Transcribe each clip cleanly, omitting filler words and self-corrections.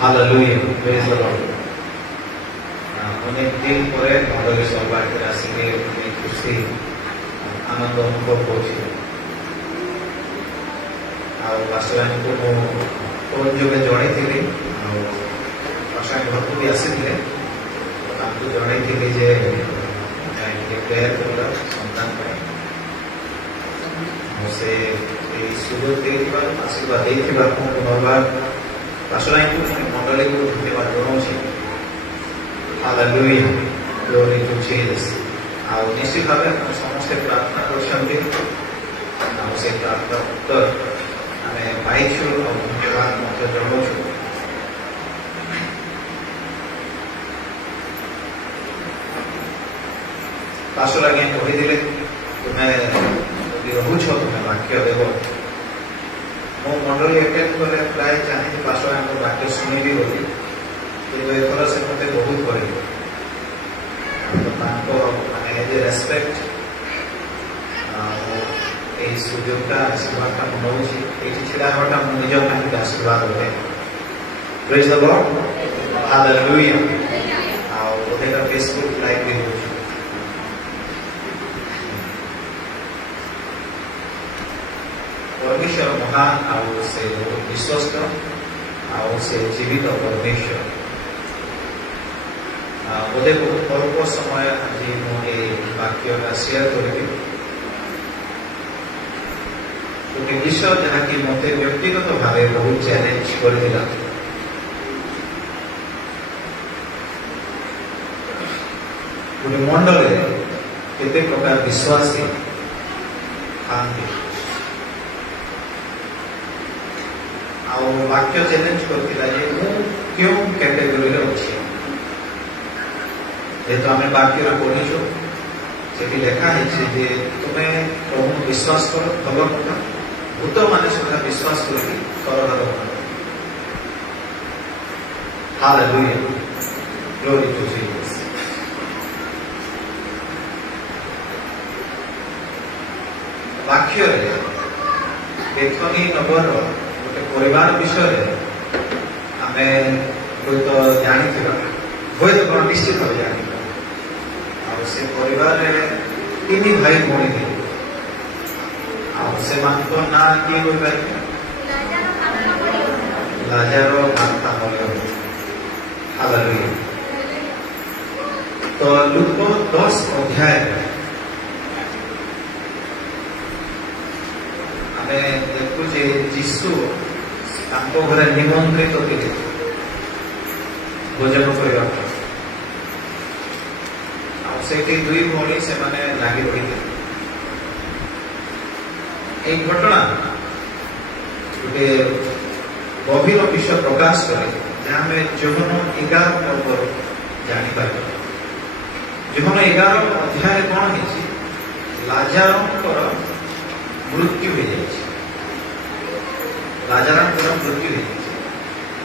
Hallelujah. Praise the Lord. অনেক দিন পরে মন্ডলী সভায় আসিলে খুশি আনন্দ অনুভব করছি। ଆଉ ବାସୁରାଣୀଙ୍କୁ ମୁଁ ଫୋନ୍ ଯୋଗେ ଜଣେଇଥିଲି, ଆଉ ବାସୁରାଣୀ ଘରକୁ ବି ଆସିଥିଲେ, ତାଙ୍କୁ ଜଣେଇଥିଲି ଯେ ଟିକେ ପ୍ରେୟାର କରିବା ସନ୍ତାନ ପାଇଁ। ସେ ଏଇ ସୁଯୋଗ ଦେଇଥିବାରୁ ଆଶୀର୍ବାଦ ଦେଇଥିବାରୁ ମୁଁ ପୁନର୍ବାର ବାସୁରାଣୀଙ୍କୁ ମଣ୍ଡଳୀକୁ ଧନ୍ୟବାଦ ଜଣାଉଛି। Hallelujah. Glory to Jesus. ଆଉ ନିଶ୍ଚିତ ଭାବେ ଆପଣ ସମସ୍ତେ ପ୍ରାର୍ଥନା କରୁଛନ୍ତି, ଆଉ ସେ ପ୍ରାର୍ଥନା ଉତ୍ତର ଆମେ ପାଇଛୁ ଆଉ ଧନ୍ୟବାଦ ମଧ୍ୟ ଜଣାଉଛୁ। ପାଷ୍ଟର ଆଜ୍ଞା କହିଥିଲେ ତୁମେ ଯଦି ରହୁଛ ତୁମେ ବାକ୍ୟ ଦେବ। ମୁଁ ମଣ୍ଡଳୀ ଆଟେଣ୍ଡ କଲେ ପ୍ରାୟ ଚାହିଁବି ପାଷ୍ଟର ଆଜ୍ଞଙ୍କ ବାକ୍ୟ ଶୁଣିବି ବୋଲି, କିନ୍ତୁ ଏଥର ସେ ମୋତେ ବହୁତ କହିଲେ। ତାଙ୍କ ମାନେ ଏଜ୍ ଏ ରେସ୍ପେକ୍ଟ এই সুযোগটা আশীর্বাদটা ମୁଁ ନେଉଛି। ଏଇଠି ଛିଡ଼ା ହେବାଟା ମୁଁ ନିଜ ପାଇଁ ଗୋଟେ ଆଶୀର୍ବାଦ ଅଟେ। ପ୍ରେଜ୍ ଦ ଲର୍ଡ। ହାଲେଲୁୟା। ଆଉ ଏଇଟା ଫେସବୁକ୍ ଲାଇଭ୍ ବି ହେଉଛି। ପରମେଶ୍ୱର ମହାନ, ଆଉ ସେ ବହୁତ ବିଶ୍ୱସ୍ତ, ଆଉ ସେ ଜୀବିତ ପରମେଶ୍ୱର। ବୋଧେ ବହୁତ ଅଳ୍ପ ସମୟ ଆଜି ମୁଁ ଏଇ ବାକ୍ୟଟା ସେୟାର କରିବି। ଗୋଟେ ବିଷୟ ଯାହାକି ମୋତେ ବ୍ୟକ୍ତିଗତ ଭାବେ ବହୁତ ଚ୍ୟାଲେଞ୍ଜ କରିଥିଲା। ଗୋଟେ ମଣ୍ଡଳରେ କେତେ ପ୍ରକାର ବିଶ୍ୱାସୀ ଥାନ୍ତି, ଆଉ ବାକ୍ୟ ଚ୍ୟାଲେଞ୍ଜ କରିଥିଲା ଯେ ମୁଁ କେଉଁ କ୍ୟାଟେଗୋରୀରେ ଅଛି। ଯେହେତୁ ଆମେ ବାକ୍ୟରେ ପଢିଛୁ, ସେଠି ଲେଖା ହେଇଛି ଯେ ତୁମେ ପ୍ରଭୁଙ୍କୁ ବିଶ୍ୱାସ କର, ଭଲ କଥା। ଭୂତମାନେ ସୁଦ୍ଧା ବିଶ୍ୱାସ କରିକି କରଭାଗ କର। ହାଲେଲୁୟା। Glory to Jesus. ବାକ୍ୟରେ ବେଥନି ନଗରର ଗୋଟେ ପରିବାର ବିଷୟରେ ଆମେ ହୁଏତ ଜାଣିଥିବା, ହୁଏତ କଣ ନିଶ୍ଚିତ ଭାବେ ଜାଣିଥିବା। ଆଉ ସେ ପରିବାରରେ 3 ଭାଇ ଭଉଣୀ ଥିଲେ। ଆଉ ସେମାନଙ୍କ ନାଁ କିଏ କହିପାରିବେ? ଲାଜାର, ମାର୍ଥା, ମରିୟମ। ହାଲେଲୁୟା। ତ ଲୁକ 10 ଅଧ୍ୟାୟରେ ଆମେ ଦେଖୁ ଯେ ଯୀଶୁ ତାଙ୍କ ଘରେ ନିମନ୍ତ୍ରିତ ଥିଲେ ଭୋଜନ କରିବା ପାଇଁ। ଆଉ ସେଇଠି 2 ଭଉଣୀ ସେମାନେ ଲାଗି ରହିଥିଲେ। এই ঘটনা ଗୋଟେ ଗଭୀର ବିଷୟ ପ୍ରକାଶ କରେ, ଯାହା ଆମେ ଯୋହନ 11 ପର୍ବରୁ ଜାଣିପାରିବା। ଯୋହନ 11 ଅଧ୍ୟାୟରେ କଣ ହେଇଛି? ଲାଜାରଙ୍କର ମୃତ୍ୟୁ ହେଇଯାଇଛି। ଲାଜାରଙ୍କର ମୃତ୍ୟୁ ହେଇଯାଇଛି।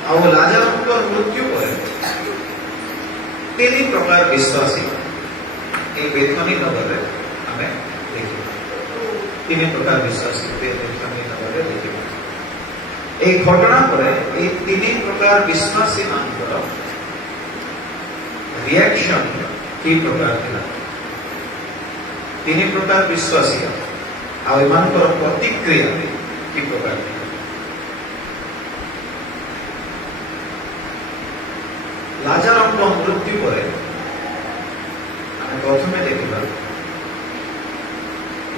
ଆଉ ଲାଜାରଙ୍କ ମୃତ୍ୟୁ ପରେ 3 ପ୍ରକାର ବିଶ୍ୱାସୀ এই ବେଥନି ନଗରରେ ଆମେ ଦେଖିବା। 3 ପ୍ରକାର ବିଶ୍ୱାସୀ ବେଥନି ନଗରରେ ଦେଖିବା। এই ঘটনা ପରେ এই 3 ପ୍ରକାର ବିଶ୍ୱାସୀ ମାନଙ୍କର ରିଆକ୍ସନ କି ପ୍ରକାର ଥିଲା? 3 ପ୍ରକାର ବିଶ୍ୱାସୀ ଆଉ ଏମାନଙ୍କର ପ୍ରତିକ୍ରିୟା କି ପ୍ରକାର ଥିଲା? ଲାଜାରଙ୍କ ମୃତ୍ୟୁ ପରେ ଆମେ ପ୍ରଥମେ ଦେଖିବା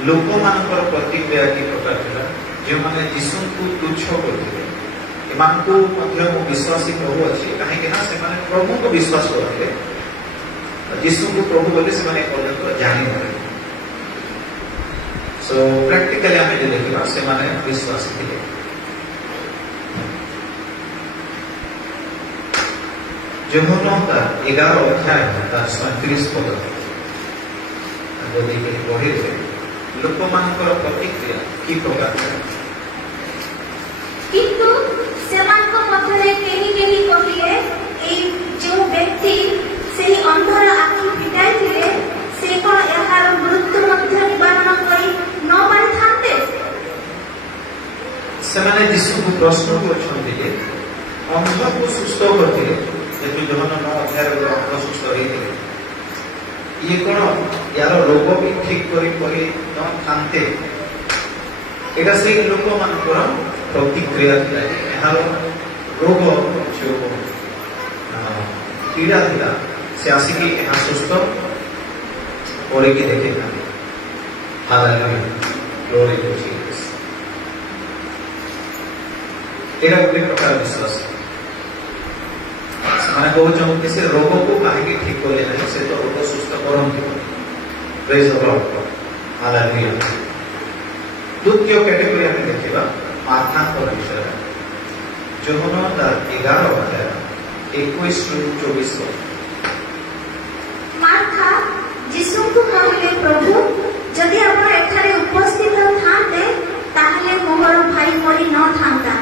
ଲୋକମାନଙ୍କର ପ୍ରତିକ୍ରିୟା କି ପ୍ରକାର ଥିଲା। ଯେଉଁମାନେ ଯୀଶୁଙ୍କୁ ତୁଚ୍ଛ କରୁଥିଲେ, ଏମାନଙ୍କୁ ମଧ୍ୟ ମୁଁ ବିଶ୍ୱାସୀ ପ୍ରଭୁ ଅଛି, କାହିଁକି ନା ସେମାନେ ପ୍ରଭୁଙ୍କୁ ବିଶ୍ୱାସ କରୁଥିଲେ। ଯୀଶୁଙ୍କୁ ପ୍ରଭୁ ବୋଲି ସେମାନେ ଏପର୍ଯ୍ୟନ୍ତ ଜାଣିନଥିଲେ। ସୋ ପ୍ରାକ୍ଟିକାଲି ଆମେ ଯଦି ଦେଖିବା, ସେମାନେ ବିଶ୍ୱାସୀ ଥିଲେ। ଯୋହନ 11 ଅଧ୍ୟାୟ 37 ପଦ ଯଦି ପଢିଲେ ଲୋକମାନଙ୍କର ପ୍ରତିକ୍ରିୟା କି ପ୍ରକାର ଥିଲା? କିନ୍ତୁ ସେମାନଙ୍କ ମଧ୍ୟରେ କେହି କେହି କହିଲେ, ଏଇ ଯେଉଁ ବ୍ୟକ୍ତି ସେହି ଅନ୍ଧର ଆଖି ଫିଟାଇଥିଲେ, ସେ କଣ ଏହାର ମୃତ୍ୟୁ ମଧ୍ୟ ନିବାରଣ କରି ନ ପାରିଥାନ୍ତେ? ସେମାନେ ଯୀଶୁଙ୍କୁ ପ୍ରଶ୍ନ କରୁଛନ୍ତି ଯେ अंधକୁ ସୁସ୍ଥ କରିଥିଲେ ଯେହେତୁ ଜହନ 9 ଅଧ୍ୟାୟରେ ଗୋଟେ ଅନ୍ଧ ସୁସ୍ଥ ହେଇଥିଲେ ଇଏ କ'ଣ ୟାର ରୋଗ ବି ଠିକ କରି ନ ଥାନ୍ତେ ଏଇଟା ସେଇ ଲୋକମାନଙ୍କର ପ୍ରତିକ୍ରିୟା ଥିଲା ଯେ ଏହାର ରୋଗ ଯୋଉ ପୀଡ଼ା ଥିଲା ସେ ଆସିକି ଏହା ସୁସ୍ଥ କରିକି ଦେଖେଇଥାନ୍ତି ହାଲେଲୁୟା ଗ୍ଲୋରି ଟୁ ଜିସସ୍ ଏଇଟା ଗୋଟେ ପ୍ରକାର ବିଶ୍ୱାସ ସେମାନେ କହୁଛନ୍ତି ସେ ରୋଗକୁ କାହିଁକି ଠିକ କଲେ ନାହିଁ ସେ ତ ରୋଗ ସୁସ୍ଥ କରନ୍ତି ପ୍ରେଜ୍ ଦ ଲର୍ଡ ହାଲେଲୁୟା ଦ୍ୱିତୀୟ କ୍ୟାଟେଗୋରୀ ଆମେ ଦେଖିବା ମାର୍ଥାଙ୍କ ବିଷୟରେ ଯୋହନ 11 ଅଧ୍ୟାୟ 21-24 ମାର୍ଥା ଯୀଶୁଙ୍କୁ କହିଲେ ପ୍ରଭୁ ଯଦି ଆପଣ ଏଠାରେ ଉପସ୍ଥିତ ଥାନ୍ତେ ତାହେଲେ ମୋର ଭାଇ ମରି ନଥାନ୍ତା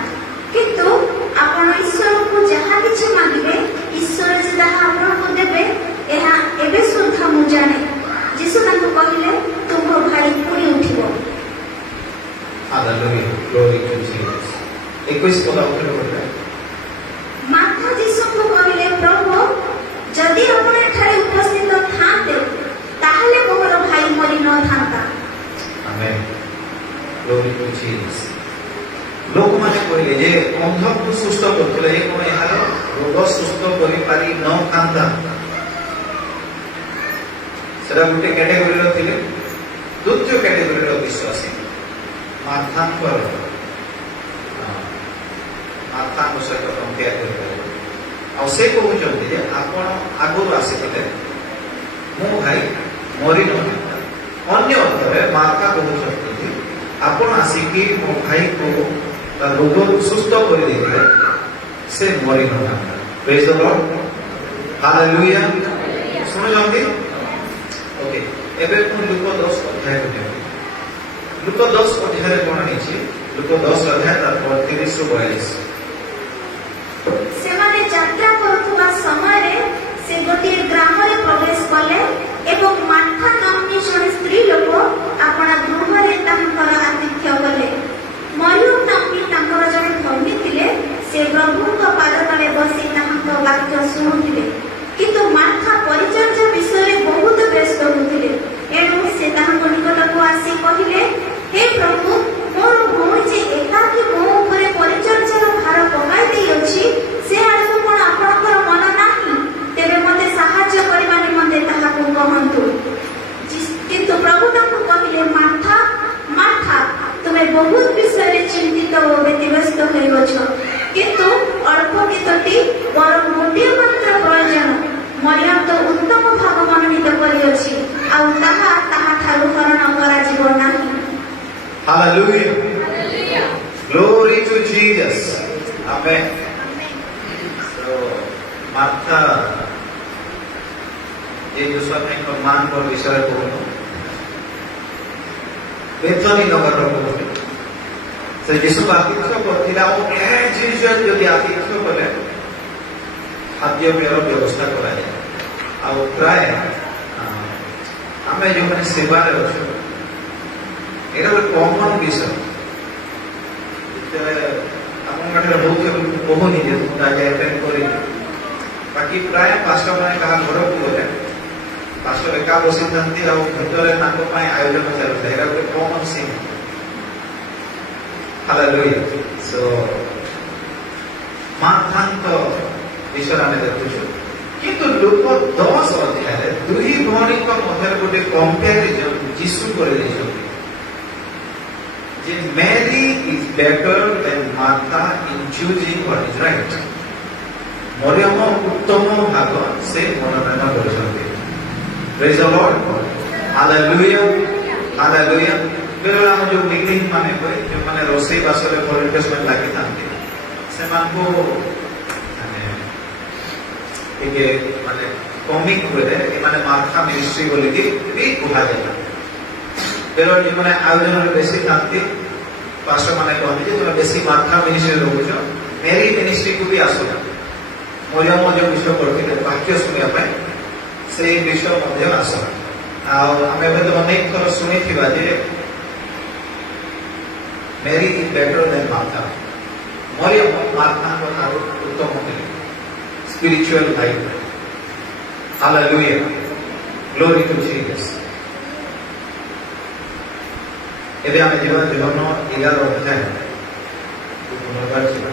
କିନ୍ତୁ ଆପଣ ଈଶ୍ୱରଙ୍କୁ ଯାହା କିଛି ମାଗିବେ ଈଶ୍ୱର ଯେ ତାହା ଆପଣଙ୍କୁ ଦେବେ ଏହା ଏବେ ସୁଦ୍ଧା ମୁଁ ଜାଣେ ଯୀଶୁ ତାଙ୍କୁ କହିଲେ ତୁମ ଭାଇ ପୁଣି ଉଠିବ ହାଲେଲୁୟା ଗ୍ଲୋରି ଟୁ ଜିସସ୍ 21 ପଦ ଉପରେ ପଢିବା ମାର୍ଥା ଯୀଶୁଙ୍କୁ କହିଲେ ପ୍ରଭୁ ଯଦି ଆପଣ ଏଠାରେ ଉପସ୍ଥିତ ଥାନ୍ତେ ତାହେଲେ ମୋର ଭାଇ ମରି ନଥାନ୍ତା ଆମେନ୍ ଗ୍ଲୋରି ଟୁ ଜିସସ୍ ଲୋକମାନେ କହିଲେ ଯେ ଅନ୍ଧକୁ ସୁସ୍ଥ କରୁଥିଲେ ଏ କ'ଣ ଏହାର ରୋଗ ସୁସ୍ଥ କରିପାରି ନଥାନ୍ତା ସେଟା ଗୋଟେ କ୍ୟାଟେଗୋରୀର ଥିଲେ ଦ୍ୱିତୀୟ କ୍ୟାଟେଗୋରୀର ବିଶ୍ୱାସୀ ମାର୍ଥାଙ୍କ ସହିତ କମ୍ପେୟାର କରିପାରିବେ ଆଉ ସେ କହୁଛନ୍ତି ଯେ ଆପଣ ଆଗରୁ ଆସିଥିଲେ ମୋ ଭାଇ ମରି ନଥାନ୍ତା ଅନ୍ୟ ଅର୍ଥରେ ମାର୍ଥା କହୁଛନ୍ତି ଆପଣ ଆସିକି ମୋ ଭାଇକୁ ତା ରୋଗ ସୁସ୍ଥ କରିଦେଇଥିଲେ ସେ ମରି ନଥାନ୍ତା ପ୍ରେଜ୍ ଦ ଲର୍ଡ ହାଲେଲୁୟା ଶୁଣୁଛନ୍ତି ଓକେ ଏବେ ମୁଁ ଲୁକ 10 ଅଧ୍ୟାୟକୁ ନେବି ଲୁକ 10 ଅଧ୍ୟାୟରେ କ'ଣ ହେଇଛି ଲୁକ 10 ଅଧ୍ୟାୟ ତାର 32-42 ସେମାନେ ଯାତ୍ରା କରୁଥିବା ସମୟରେ ସେ ଗୋଟିଏ ଗ୍ରାମରେ ପ୍ରବେଶ କଲେ ଏବଂ ମାର୍ଥା ନାମ୍ନୀ ଜଣେ ସ୍ତ୍ରୀ ଲୋକ ଆପଣା ଗୃହରେ ତାଙ୍କର ଆତିଥ୍ୟ କଲେ ମରିୟମ ନାମ୍ନୀ ତାଙ୍କର ଜଣେ ଭଗ୍ନୀ ଥିଲେ ସେ ପ୍ରଭୁଙ୍କ ପାଦ ତଳେ ବସି ତାହାଙ୍କ ବାକ୍ୟ ଶୁଣୁଥିଲେ କିନ୍ତୁ ମାର୍ଥା ପରିଚର୍ଯ୍ୟା ବିଷୟରେ ବହୁତ ବ୍ୟସ୍ତ ହେଉଥିଲେ ଏଣୁ ସେ ତାହାଙ୍କ ନିକଟକୁ ଆସି କହିଲେ ହେ ପ୍ରଭୁ ମୋର ଭଉଣୀ ଯେ ଏକାକୀ ମୋ ଉପରେ ପରିଚର୍ଯ୍ୟାର ଭାର ପକାଇ ଦେଇଅଛି ସେ ଆଡ଼କୁ କ'ଣ ଆପଣଙ୍କର ମନ ନାହିଁ ତେବେ ମୋତେ ସାହାଯ୍ୟ କରିବା ନିମନ୍ତେ ତାହାକୁ କହନ୍ତୁ କିନ୍ତୁ ପ୍ରଭୁ ତାଙ୍କୁ କହିଲେ ମାର୍ଥା ମାର୍ଥା ତୁମେ ବହୁତ ବିଷୟରେ ଚିନ୍ତିତ ଓ ବ୍ୟତିବ୍ୟସ୍ତ ହୋଇଅଛ କିନ୍ତୁ ଅଳ୍ପ କେତୋଟି ବରଂ ଗୋଟିଏ ମାତ୍ର ପ୍ରୟୋଜନ ମରିୟମ ତ ଉତ୍ତମ ଭାଗ ମନୋନୀତ କରିଅଛି ଆଉ ତାହା ତାହାଠାରୁ ହରଣ କରାଯିବ ନାହିଁ Hallelujah. Glory to Jesus. Amen. So, Martha, ये जो सब में मान पर विषय बोलो, बेथनी नगर रखो से जिसु आतिथ्य करथिला ओ एज यूजुअल जदि आतिथ्य कले खाद्य पेयर व्यवस्था करा जाए आ प्राय आमे जो माने सेवा रे अछो एरा एक कॉमन विषय आपण माने बहुत कोहनी जे ताजे अटेंड करी बाकी प्राय पास्टर माने कहा घर को गले पास्टर एका बसी थांती आ भीतर ताको पाए आयोजन चलता एरा एक कॉमन सीन हालेलुया सो मार्थांत विषय आमे देखुछु किंतु लोक 10 अध्याय दुही भौणी को मध्य गोटे कंपैरिजन यीशु करे दैछथि Mary is better than Martha in choosing what is right. Maryam उत्तम भाग से मनोनयन करछन्ते. Praise the Lord. Hallelujah. Hallelujah. बेला हम जो मीटिंग माने कोई जो माने रोसई बासरे वॉलंटियर्स लागि थांते. से मानको माने एके माने कॉमिक होले ए माने मार्था मिनिस्ट्री बोली कि भी कुहा जाता. बेलो जो माने आयोजन बेसी थांती पास्टर माने कहते जे तुम बेसी मार्था मिनिस्ट्री रोच मेरी मिनिस्ट्री को भी आसो मरियम जो विषय करते वाक्य सुनिया पाए से विषय मध्य आस आमे तो अनेक थर शुणी जे Mary is better than Martha Mariam मार्थाଙ୍କ ଠାରୁ ଉତ୍ତମ ଥିଲେ spiritual life. Hallelujah, glory to Jesus. ଏବେ ଆମେ ଯିବା ଯୋହନ 11 ଅଧ୍ୟାୟ ପୁନର୍ବାର ଯିବା।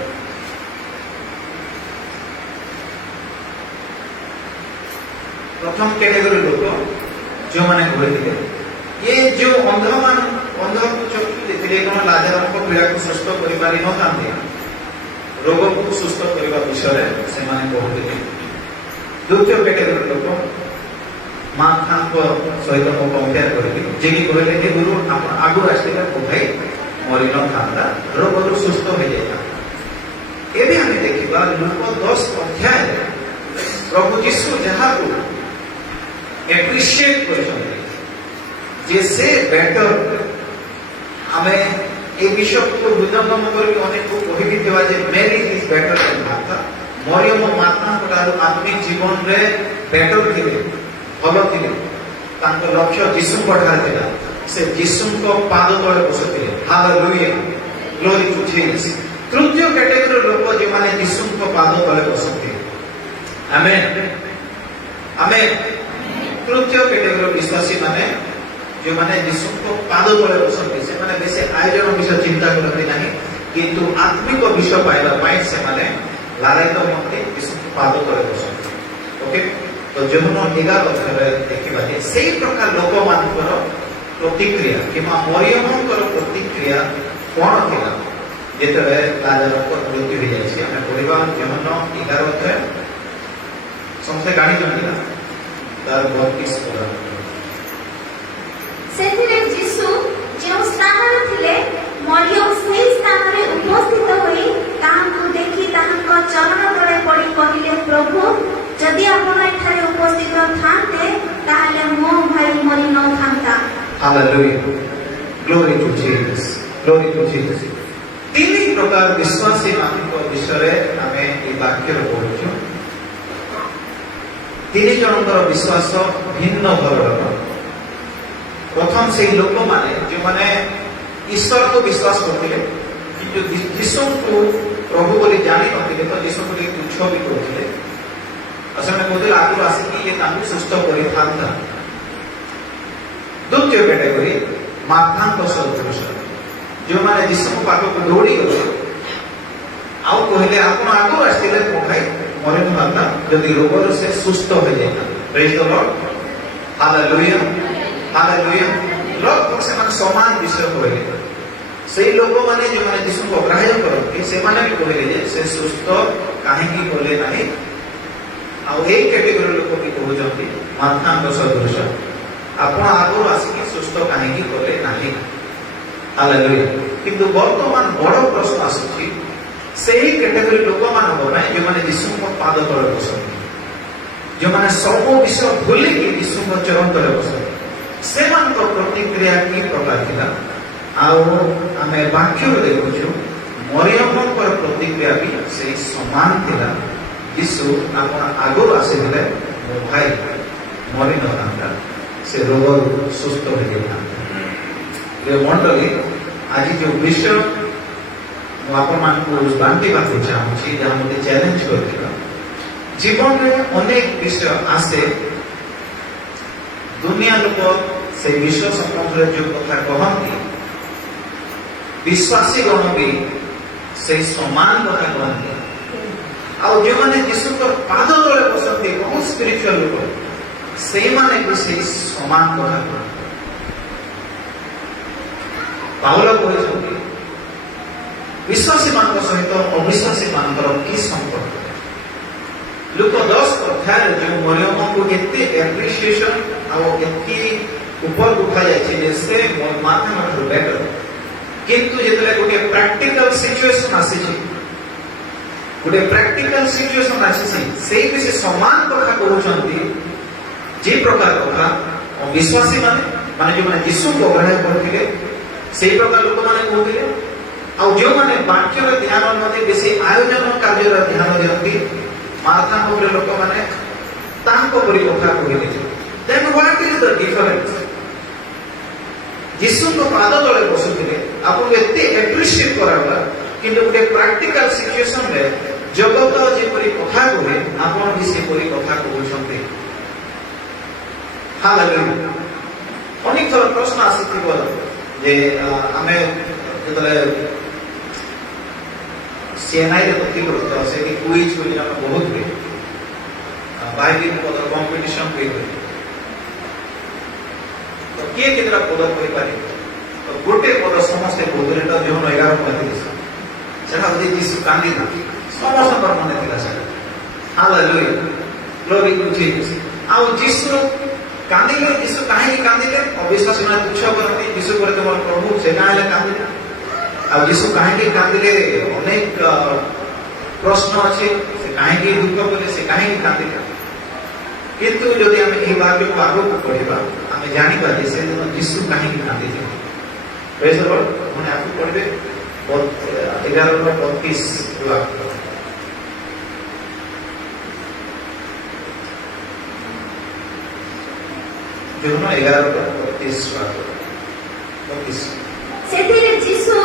प्रथम कैटेगरी लोक जो माने कहते ये जो अंध चक्षु देखिले कौन लाजर को पीड़ा को सुस्थ कर पारि न थांते रोग को सुस्थ करने विषय से माने कहते। द्वितीय कैटेगरी लोक माथा सहित को कंपेयर करके जे कि कहले कि गुरु आप आगु आसले को भाई मरि न थांता रोग को सुस्थ हो जाता। एबे हम देखिबा लूक 10 अध्याय प्रभु यीशु जहां को एप्रिशिएट करछन्ते जे से बेटर हमें ए विषय को हृदयंगम करके अनेक को कहि देवा जे मेरी इज बेटर देन माता। मरियम माता कोटारो आत्मिक जीवन रे बेटर थिले भलो थिले तांको लक्ष्य यीशु पठार थिला से यीशु को पाद तळे बसथिले। Hallelujah, glory to Jesus. तृतीय कैटेगरी लोक जे माने यीशु को पाद तळे बसथि। आमेन आमेन। तृतीय कैटेगरी विश्वासी माने जो माने यीशु को पाद तळे बसथि से माने बेसे आयोजन विषय चिंता करते नहीं किंतु आत्मिक विषय पाइला पाइ से माने लालायित मते यीशु को पाद तळे बसथि। ओके, तो जोहन 11 अध्याय देखिबा जे सेही प्रकार लोक मानकर प्रतिक्रिया किमा मरियमकर प्रतिक्रिया कोन थिला जेतबे लाजर को मृत्यु हो जाय छै। हम पढिबा जोहन 11 अध्याय समस्त गाड़ी जणिला तार 32 पद। सेथिरे यीशु जो स्थान थिले मरियम सेही स्थान रे उपस्थित होई ताहांकु देखि ताहांको चरण तळे पड़ी कहिले प्रभु जदि आपण एठारे उपस्थित थांते ताहाले मो भाई मरि न थांता। Hallelujah, glory to Jesus, glory to Jesus. तीन प्रकार विश्वासी मानक विषय आमे ई वाक्य पढुछु। तीन जनकर विश्वास भिन्न धरणर। प्रथम से लोक माने जो माने ईश्वर को विश्वास करथिले किंतु यीशु को प्रभु बोली जानि नथिले तो यीशु को तुच्छ भी करथिले। असल में बोले आगु आसी कि ये तांकु सुस्थ करि थांता। द्वितीय कैटेगरी मार्थाଙ୍କ सदृश जो माने यीशु को पाख को दौड़ी गले आउ कहले आपण आगु आसीले को भाई मरि न थांता जदि रोग से सुस्थ हो जाता। Praise the Lord, hallelujah, hallelujah. लोग से मन समान विषय कहले सेही लोक माने जो माने यीशु को ग्राह्य करते से माने भी कहले जे से सुस्थ काहे की बोले नाही। आ ए कैटेगरी लोक भी कहउजंती मार्थाଙ୍କ सदृश आपण आगु आसी सुस्थ काहे की बोले नाही। हालेलुया। किंतु वर्तमान बड़ प्रश्न आसुची सेही कैटेगरी लोक मानक नै जो माने यीशु को पाद तळे बसନ୍ତି जो माने सब विषय भूली कि यीशु को चरण तळे बसନ୍ତି से मान को प्रतिक्रिया की प्रकार थिला। आउ आमे वाक्य देखुछु मरियम को प्रतिक्रिया भी सेही समान थिला। यीशु आपण आगु आसीले मो भाई मरि न थांता से रोग सुस्थ हो जाता। ये मंडली आज जो विषय आपण मान को बांटी बात चाहूची जहां मते चैलेंज करथिला जीवन रे अनेक विषय आसे दुनिया लोक से विषय संबंध जो कथा कहती विश्वासी गण भी से समान कथा कहती। आ जो माने यीशु को पाद तळे बसती बहुत स्पिरिचुअल लोक से माने भी से समान कथा कहती। पाउल कहते विश्वासी मान सहित अविश्वासी मानकर की संपर्क। लूक 10 अध्याय जो मरियम को एते एप्रिसिएशन आ एते ऊपर उठा जाय से माथा मत बेटर किंतु जेतले गोटे प्रैक्टिकल सिचुएशन आसी छी गोटे प्रैक्टिकल सिचुएशन आसी छी सेही भी से समान कथा कहउचंती जे प्रकार कथा अविश्वासी माने जो माने यीशु को ग्रहण करथिले सेही प्रकार लोक माने कहथिले आ जो माने वाक्य रे ध्यान नदे बेसी आयोजन कार्य रे ध्यान दियंती माथा को लोक माने तांको परि कथा कहिले। Then what is the difference? यीशु को पाद तळे बसुथिले आपन एते एप्रिशिएट कराबा किंतु गोटे प्रैक्टिकल सिचुएशन रे जगत जेपरी कथा कहे आपण भी सेपरी कथा कहउछन्ते। हालेलुया। अनेक थर प्रश्न आसीथिबो जे आमे जेतले सीएनआई रे भर्ती करतो से कि क्विज होली हम बहुत हुए बाइबिल पद कंपटीशन हुए तो किए केतरा पद कहि पारि तो गोटे पद समस्त बोधरे तो जोन 11 पद सेटा होदी यीशु कांदी ना समस्त पर मन थिला सेटा। हालेलुया। Glory to Jesus. आ यीशु कांदिले यीशु काहे कांदिले अविश्वास न तुच्छ करती यीशु करे तमर प्रभु से काहे कांदिले आ यीशु काहे कांदिले अनेक प्रश्न अछि से काहे दुख बोले से काहे कांदिले किंतु यदि हम एही वाक्य को आगो को पढ़िबा हम जानि बा जे से यीशु काहे कांदिले। Praise the Lord. हम आपको पढ़बे 11:32 वाक्य जोन 11:32 वाक्य सेथिरे यीशु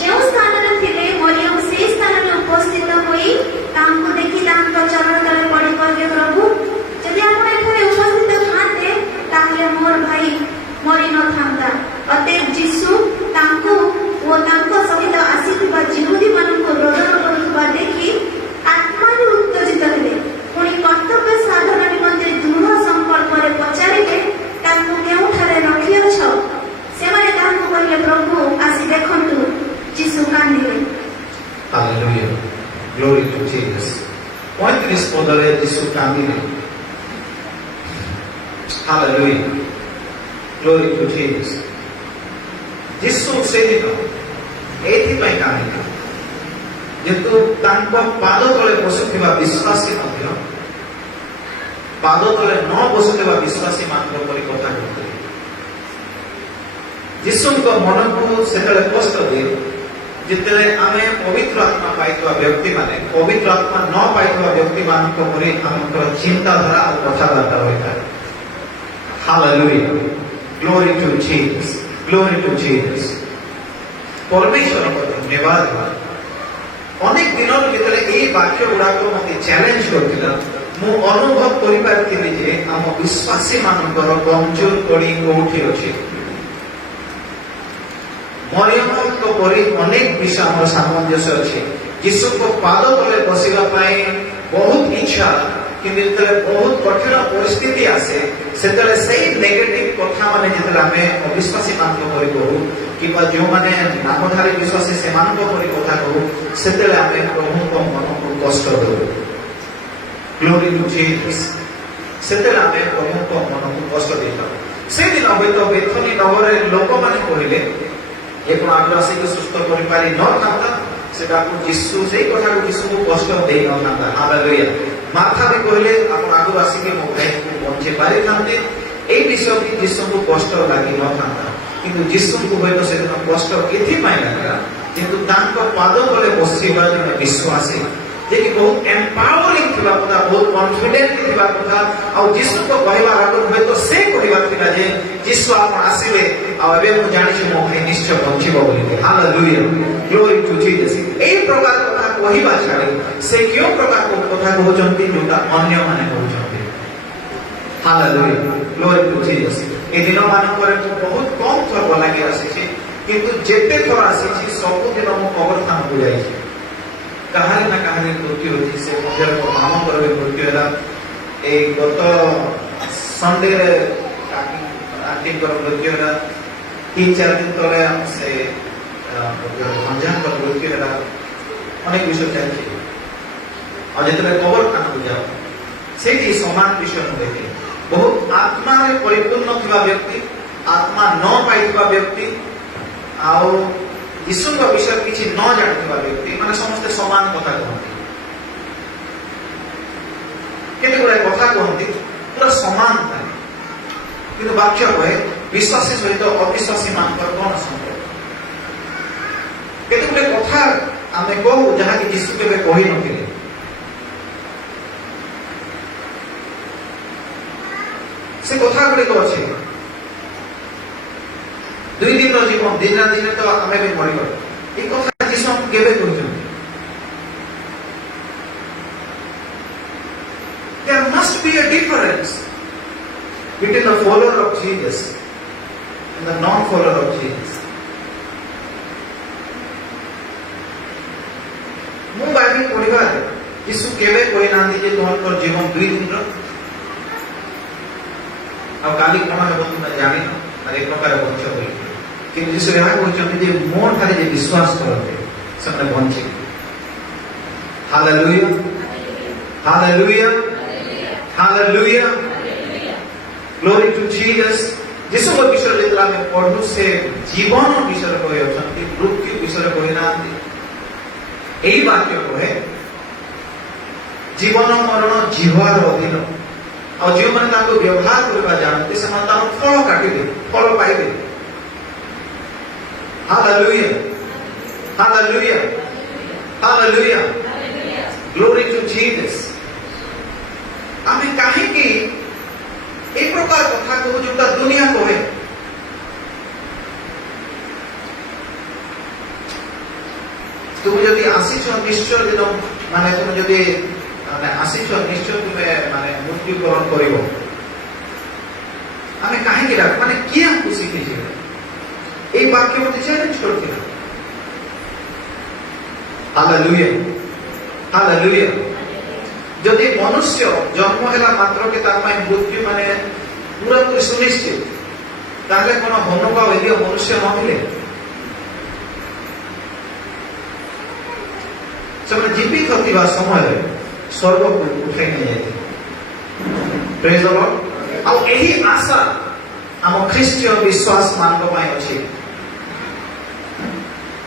जो स्थान रे थिले मरियम से स्थान रे उपस्थित होई तांको देखि तांको चरण तले पड़ी कहले प्रभु जदि आपण एठारे उपस्थित थाते ताहले मोर भाई मरि न थांता। अतएव यीशु तांको ओ तांको सहित आसीथिबा यहूदी मानको रोदन करुवा देखि आत्मारे उत्तेजित हेले पुणी कर्तव्य साधन निमंते दृढ़ संकल्प रे पचारिले तांको केउठारे रखिअछ सेमाने तांको कहले प्रभु आसी देखंतु यीशु कांदिले। हालेलुया। Glory to Jesus. 35 पदरे यीशु कांदिले। हालेलुया। Glory to Jesus. यीशु से दिन एथि पय कांदिले जेतु तांको पाद तले बसुथिबा विश्वासी मध्य पाद तले न बसुथिबा विश्वासी मानक परि कथा कहते यीशुଙ୍କ ମନକୁ ସେତେବେଳେ କଷ୍ଟ ଦିଏ ଯେତେବେଳେ ଆମେ ପବିତ୍ର ଆତ୍ମା ପାଇଥିବା ବ୍ୟକ୍ତି ମାନେ ପବିତ୍ର ଆତ୍ମା ନ ପାଇଥିବା ବ୍ୟକ୍ତି ମାନଙ୍କ ପରି ଆମର ଚିନ୍ତାଧାରା ଆଉ କଥାବାର୍ତ୍ତା ହୋଇଥାଏ। Hallelujah. Glory to Jesus. Glory to Jesus. परमेश्वरको धन्यवाद। अनेक दिनर भितर एई वाक्य गुडाक मते चैलेंज करथिला मु अनुभव करि पारथिली जे हम विश्वासी मानकर कमजोर कड़ी कोठी अछि। मरियमको परि अनेक विषय हमर सामंजस्य अछि। यीशु को पाद तले बसिबा पाए बहुत इच्छा किंतु जेतले बहुत कठिन परिस्थिति आसे सेतले सही नेगेटिव कथा माने जेतले हमें अविश्वासी मानक परि कहू किबा जो माने नामधारी विश्वासी से मानक परि कथा कहू सेतले हमें प्रभु को मन को कष्ट दो। Glory to Jesus. सेतले हमें प्रभु को मन को कष्ट देता से दिन होइतो बेथनी नगर लोक माने कहिले एक आदिवासी को सुस्थ करि पारि न थाता सेटा को यीशु से कथा को यीशु को कष्ट दे न थाता। हालेलुया। माथा भी कहले आपण आदिवासी के मो भाई को बंचे पारि थाते ए विषय की यीशु को कष्ट लागि न थाता किंतु यीशु को होइतो से कष्ट केथि पाइ लागला किंतु तांको पाद तले बसिबा जने विश्वासी जे कि बहुत एम्पावरिंग थिबा कथा बहुत कॉन्फिडेंट थिबा कथा आ यीशु को कहबा आगु होइतो से कहबा थिला जे यीशु आपण आसीबे आ एबे मु जानि छु मो भाई निश्चय बंचिबो बोली। हालेलुया। Glory to Jesus. एई प्रकार कथा कहबा छाडी से क्यों प्रकार को कथा कहउचंती जोटा अन्य माने कहउचंती। हालेलुया। Glory to Jesus. ए दिन मानकर बहुत कम थर लागि आसी किंतु जेते थर आसी सब दिन मु कबरस्थान को जाई छी कहानी ना कहानी मृत्यु होती से मध्य को मामा पर मृत्यु है ए गत संडे रे आंटी पर मृत्यु है 3-4 दिन तले से रंजन पर मृत्यु है अनेक विषय चलछि और जेतले कबर खाना को जाओ सेठी समान विषय होते बहुत आत्मा रे परिपूर्ण थिबा व्यक्ति आत्मा न पाइथिबा व्यक्ति आउ यीशु का विषय किसी न जानिथिबा व्यक्ति माने समस्त समान कथा कहନ୍ତି केते गुडा कथा कहନ୍ତି पूरा समान थाए किंतु वाक्य कहे विश्वासी सहित अविश्वासी मानकर कोन संपर्क केते गुडा कथा आमे कहू जहा कि यीशु केबे कहि नथिले से कथा गुडे को अछि 2 दिन जीवन दिन दिन तो आमे भी मरि गयो ए कथा यीशु हम केबे कहउछन there must be a difference between the follower of Jesus and the non-follower of Jesus. ମୁଁ ବାଇବେଲ ପଢିବାରେ यीशु केबे कोई नांदी जे तोहर जीवन 2 दिन रो ଆଉ କାଲି କଣ ହେବ ତୁମେ ଜାଣିନ ଆରେ ଏକ ପ୍ରକାର ବଞ୍ଚ ବୋଲି କିନ୍ତୁ ଯୀଶୁ ଏହା କହୁଛନ୍ତି ଯେ ମୋ ଠାରେ ଯେ ବିଶ୍ୱାସ କରନ୍ତି ସେମାନେ ବଞ୍ଚିବେ। Hallelujah hallelujah hallelujah glory to Jesus. ଯୀଶୁଙ୍କ ବିଷୟରେ ଯେତେବେଳେ ଆମେ ପଢୁ ସେ ଜୀବନ ବିଷୟରେ କହି ଅଛନ୍ତି, ମୃତ୍ୟୁ ବିଷୟରେ କହିନାହାନ୍ତି। ଏହି ବାକ୍ୟ କହେ ଜୀବନ ମରଣ ଜିହ୍ବାର ଅଧୀନ, ଆଉ ଯେଉଁମାନେ ତାଙ୍କୁ ବ୍ୟବହାର କରିବା ଜାଣନ୍ତି ସେମାନେ ତାଙ୍କ ଫଳ କାଟିବେ, ଫଳ ପାଇବେ। Hallelujah hallelujah hallelujah glory to Jesus. ଆମେ କାହିଁକି এই প্রকার কথা কহু যেটা দুনিয়া কহে? তুমি যদি আসিছ নিশ্চয় দিন মানে তুমি যদি মানে আসিছ নিশ্চয় তুমি মানে মৃত্যুবরণ করিব। আমি কাহিঁকি রাখ মানে কি আমକୁ শিখিছি এই বাক্য মধ্যে চ্যালেঞ্জ করছিলাম। Hallelujah hallelujah. যদি মনুষ্য জন্ম হেলা মাত্রকে তার পাই মৃত্যু মানে পুরাপুরি সুনিশ্চিত, তাহলে কোন হনবা এলিয় মনুষ্য নহিলে ସେମାନେ ଜୀବିତ ଥିବା ସମୟରେ ସ୍ୱର୍ଗକୁ ଉଠାଇ ନିଆଯାଇଥିଲେ। ପ୍ରେଜ୍ ଦ ଲର୍ଡ। ଆଉ ଏହି ଆଶା ଆମ ଖ୍ରୀଷ୍ଟୀୟ ବିଶ୍ୱାସ ମାନଙ୍କ ପାଇଁ ଅଛି।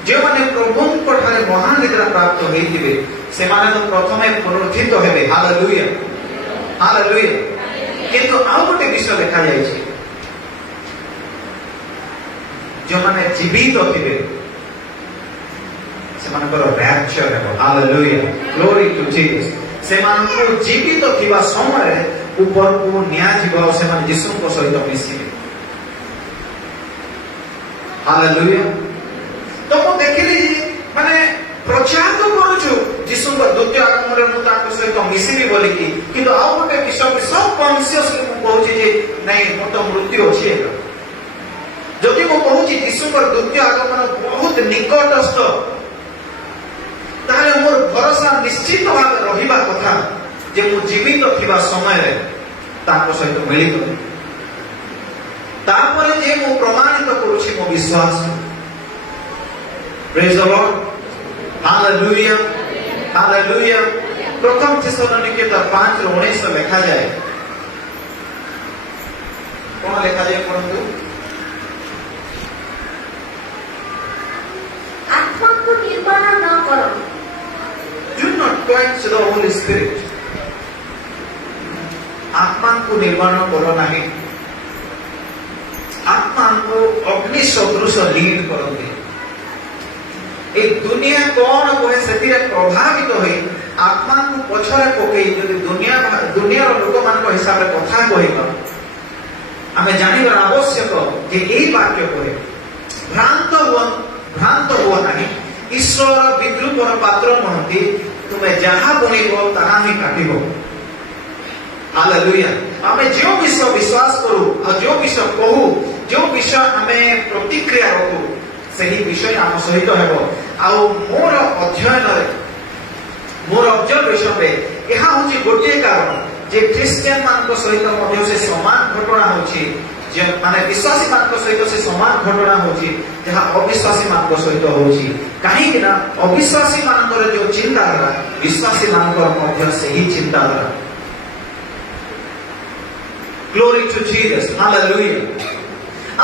ଯେଉଁମାନେ ପ୍ରଭୁଙ୍କ ଠାରେ ମହାନିଦ୍ରା ପ୍ରାପ୍ତ ହୋଇଥିବେ ସେମାନେ ତ ପ୍ରଥମେ ପୁନରୁତ୍ଥିତ ହେବେ। Hallelujah hallelujah. କିନ୍ତୁ ଆଉ ଗୋଟେ ବିଷୟ ଲେଖାଯାଇଛି, ଯେଉଁମାନେ ଜୀବିତ ଥିବେ ସେମାନଙ୍କର ରାଜ୍ୟ ହେବ। Hallelujah glory to Jesus. ସେମାନଙ୍କୁ ଜୀବିତ ଥିବା ସମୟରେ ଉପରକୁ ନିଆଯିବ ଆଉ ସେମାନେ ଯୀଶୁଙ୍କ ସହିତ ମିଶିବେ। ହାଲେଲୁୟା। ତ ମୁଁ ଦେଖିଲି ମାନେ ପ୍ରଚାର ତ କରୁଛୁ ଯୀଶୁଙ୍କ ଦ୍ୱିତୀୟ ଆଗମନରେ ମୁଁ ତାଙ୍କ ସହିତ ମିଶିବି ବୋଲିକି, କିନ୍ତୁ ଆଉ ଗୋଟେ ବିଷୟ ସବକନସିୟସଲି ମୁଁ କହୁଛି ଯେ ନାଇଁ ମୋର ତ ମୃତ୍ୟୁ ଅଛି ଏକା। ଯଦି ମୁଁ କହୁଛି ଯୀଶୁଙ୍କର ଦ୍ୱିତୀୟ ଆଗମନ ବହୁତ ନିକଟସ୍ଥ, ତାହେଲେ ମୋର ଭରସା ନିଶ୍ଚିତ ଭାବେ ରହିବା କଥା ଯେ ମୁଁ ଜୀବିତ ଥିବା ସମୟରେ ତାଙ୍କ ସହିତ ମିଳିତ। ତାପରେ ଯେ ମୁଁ ପ୍ରମାଣିତ କରୁଛି ମୋ ବିଶ୍ୱାସ। ପ୍ରେଜ୍ ଦ ଲର୍ଡ ହାଲେଲୁୟା ହାଲେଲୁୟା। ପ୍ରଥମ ଥେସଲୋନିକେ 5:19 ଲେଖାଯାଏ। କଣ ଲେଖାଯାଏ ପଢନ୍ତୁ। ଆତ୍ମାକୁ ନିର୍ବାଣ ନ କର। Do not quench the Holy Spirit. ଆତ୍ମାଙ୍କୁ ନିର୍ବାଣ କର ନାହିଁ। ଆତ୍ମାଙ୍କୁ ଅଗ୍ନି ସଦୃଶ ଲିଡ୍ କରନ୍ତି। এই দুনিয়া কোন কহে সেতিরে প্রভাবিত হই আত্মাକୁ ପଛରେ ପକେଇ ଯଦି ଦୁନିଆର ଲୋକମାନଙ୍କ ହିସାବରେ କଥା କହିବା, ଆମେ ଜାଣିବାର ଆବଶ୍ୟକ ଯେ ଏହି ବାକ୍ୟ କହେ ଭ୍ରାନ୍ତ ହୁଅ ନାହିଁ। ଈଶ୍ୱର ବିଦ୍ରୂପର ପାତ୍ର ନୁହନ୍ତି, ତୁମେ ଯାହା ବୁଣିବ ତାହା ହିଁ କାଟିବ। ହାଲେଲୁୟା। ଆମେ ଯେଉଁ ବିଷୟ ବିଶ୍ୱାସ କରୁ ଆଉ ଯେଉଁ ବିଷୟ କହୁ, ଯେଉଁ ବିଷୟ ଆମେ ପ୍ରତିକ୍ରିୟା ରଖୁ, ସେହି ବିଷୟ ଆମ ସହିତ ହେବ। ଆଉ ମୋର ଅଧ୍ୟୟନରେ ମୋର ଅବଜରଭେସନରେ ଏହା ହେଉଛି ଗୋଟିଏ କାରଣ ଯେ ଖ୍ରୀଷ୍ଟିଆନ ମାନଙ୍କ ସହିତ ମଧ୍ୟ ସେ ସମାନ ଘଟଣା ହେଉଛି, ଯେ ମାନେ ବିଶ୍ୱାସୀ ମାନଙ୍କ ସହିତ ସେ ସମାନ ଘଟଣା ହେଉଛି ଯାହା ଅବିଶ୍ୱାସୀ ମାନଙ୍କ ସହିତ ହେଉଛି। କାହିଁକି ନା ଅବିଶ୍ୱାସୀ ମାନଙ୍କର ଯେଉଁ ଚିନ୍ତାଧାରା ବିଶ୍ୱାସୀ ମାନଙ୍କର ମଧ୍ୟ ସେହି ଚିନ୍ତାଧାରା। Glory to Jesus hallelujah.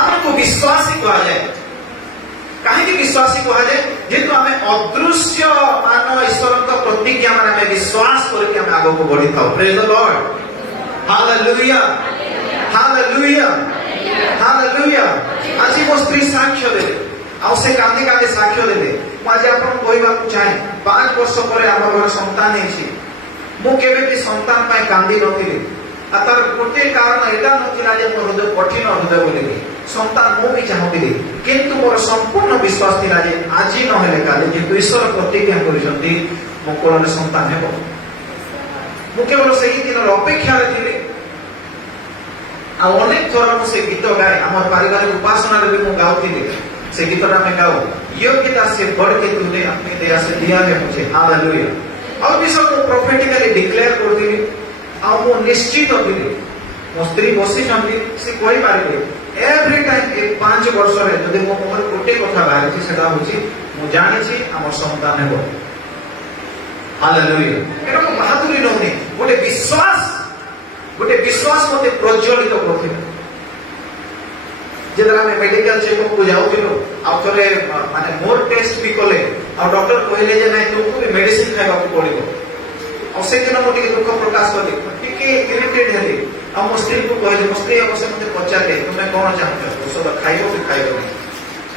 ଆମକୁ ବିଶ୍ୱାସୀ କୁହାଯାଏ। କାହିଁକି ବିଶ୍ୱାସୀ କୁହାଯାଏ? ଯେହେତୁ ଆମେ ଅଦୃଶ୍ୟ ମାନ ଈଶ୍ୱରଙ୍କ ପ୍ରତିଜ୍ଞାମାନେ ଆମେ ବିଶ୍ୱାସ କରିକି ଆମେ ଆଗକୁ ବଢିଥାଉ। ପ୍ରେଜ୍ ଦ ଲର୍ଡ ହାଲେଲୁୟା ହାଲେଲୁୟା ହାଲେଲୁୟା। ଆଜି ମୋ ସ୍ତ୍ରୀ ସାକ୍ଷ୍ୟ ଦେଲେ ଆଉ ସେ କାନ୍ଦି କାନ୍ଦି ସାକ୍ଷ୍ୟ ଦେଲେ। ମୁଁ ଆଜି ଆପଣଙ୍କୁ କହିବାକୁ ଚାହେଁ 5 ବର୍ଷ ପରେ ଆମର ଘରେ ସନ୍ତାନ ହେଇଛି। ମୁଁ କେବେ ବି ସନ୍ତାନ ପାଇଁ କାନ୍ଦି ନଥିଲି। ଆଉ ତାର ଗୋଟିଏ କାରଣ ଏଇଟା ନଥିଲା ଯେ ମୋ ହୃଦୟ କଠିନ ହୃଦୟ ବୋଲିକି। संतान मु भी चाहूली किंतु मोर संपूर्ण विश्वास थिला जे आज नहेले काले जे ईश्वर प्रतिज्ञा करिसंती मो कोलरे संतान हेबो मु केवल सही दिन अपेक्षा थी अनेक थर से गीत गाए आम पारिवारिक उपासना भी मुझे गाऊली से गीतटा में गाओ योग्यता से बढ़ के तूने अपनी दया से दिया है मुझे हालेलुया और भी सब प्रोफेटिकली डिक्लेयर करथिली आ मु निश्चित थी मो स्त्री बसी से कहि पारे एवरी टाइम ए 5 वर्ष रे जदि मो मोर गोटे कथा बाहर छी सेटा होची मु जानि छी हमर संतान हेबो हालेलुया एटा को बहादुरी नोनी गोटे विश्वास मते प्रज्वलित करथिला जेतरा में मेडिकल चेकअप को जाउथिलो आ थरे माने मोर टेस्ट भी कले आ डॉक्टर कहले जे नै तुमको भी मेडिसिन खाइबा को पड़िबो आ से दिन मोटी दुख प्रकाश करली टिके इरिटेट हेली आ मो स्त्री को कहले मो स्त्री अवश्य मते पचारे तुमे कोन चाहत औषध खाइबो कि खाइबो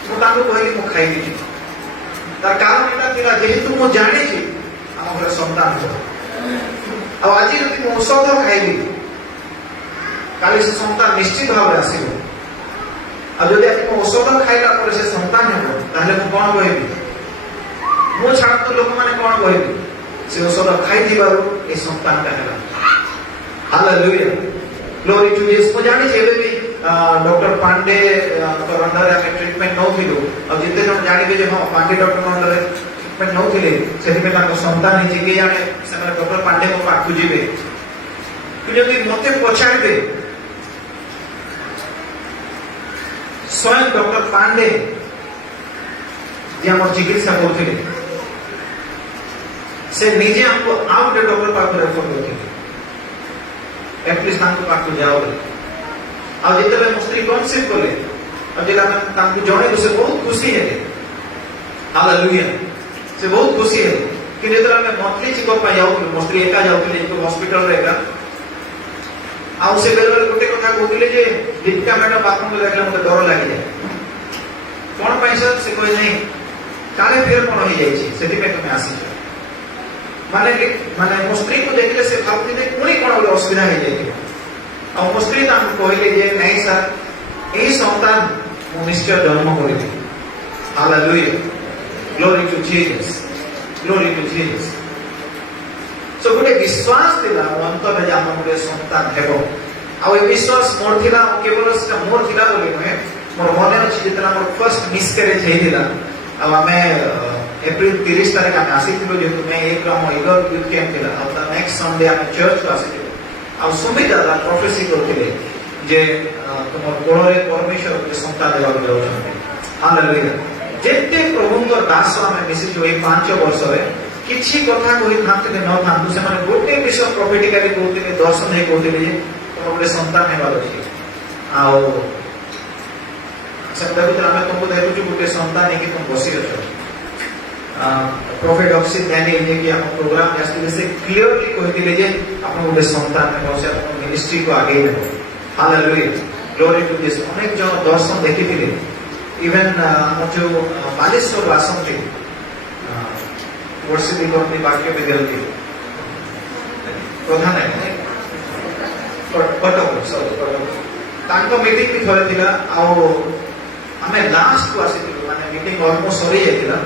मु ताको कहली मु खाइबी तार कारण एटा थिला जेहेतु मु जानि छी हम घर संतान हो आ आज जदि मु औषध खाइबी काली से संतान निश्चित भाव आसीबो आ जदि आप औषध खाइला पर से संतान हेबो ताहले मु कोन कहबी मु छाड़ तो लोक माने कोन कहबी से औषध खाइ दिबारो ए संतान का हेला हालेलुया ग्लोरी टू जीसस मु जानि छेबे भी डॉक्टर पांडे तो अंडर में ट्रीटमेंट न थिलो आ जिते जन जानिबे जे हां पांडे डॉक्टर अंडर ट्रीटमेंट न थिले सेति में ताको संतान हे जे जाने से डॉक्टर पांडे को पाखु जिबे कि जदि मते पछाड़बे स्वयं डॉक्टर पांडे जे हमर चिकित्सा करथिले से निजे हमको आउट डॉक्टर पाख रेफर करथिले एटलीस्ट हमको पाख जाओ आ जेतबे मुस्त्री कॉन्सेप्ट कले आ जेला तांको जणे से बहुत खुशी है हालेलुया से बहुत खुशी है कि जेतरा में मंथली चेकअप पा जाऊ मुस्त्री एका जाउथिले तो हॉस्पिटल रे एका आ से बेले गोटे कथा कहथिले जे दीपिका मैडम बाथरूम में देखले मते डर लागि जाय कोन पैसा से कोई नहीं काले फिर कोन हो जाय छी सेति पे तुमे आसी माने माने मुस्त्री को देखले से भाबती दे कोनी कोन बोले असुविधा हो जाय आ मुस्त्री तान कहले जे नहीं सर ए संतान मु निश्चय जन्म करिबी hallelujah glory to Jesus glory to Jesus so गोटे विश्वास थिला अंतर जे हम गोटे संतान हेबो आ ए विश्वास मोर थिला केवल से मोर थिला बोली नहे मोर मने अछि जेतना मोर फर्स्ट मिसकैरेज हेदिला आ हमें अप्रैल 30 तारिख में आसीथिलो जे तुमे एक हम इगर यूथ कैंप थिला आ ता नेक्स्ट संडे हम चर्च को आसीथिलो आ सुमित दादा प्रोफेसी करथिले जे तुमर कोळरे परमेश्वर के संतान देबा को जाउछन हालेलुया जेते प्रभुंकर दास हमें मिसी जो 5 वर्ष रे किछि कथा कहि थांते न थांतु से माने गोटे विषय प्रोफेटिकली कहथिले दर्शन हे कहथिले जे तुम गोटे संतान हेबार अछि आ सब भीतर हमें तुमको देखु जो गोटे संतान है कि तुम बसी रहो प्रोफेट ऑक्सी ध्यान ये कि हम प्रोग्राम यास्ती से क्लियरली कहथिले जे अपन गोटे संतान है बसे अपन मिनिस्ट्री को आगे ले हालेलुया ग्लोरी टू दिस अनेक जन दर्शन देखिथिले इवन जो बालेश्वर आसन थे वर्षिप करनी वाक्य में गलती प्रधान है कटक सॉरी कटक तांको मीटिंग भी थोड़े थिला आ हमें लास्ट को आसी माने मीटिंग ऑलमोस्ट सरी जाइतिला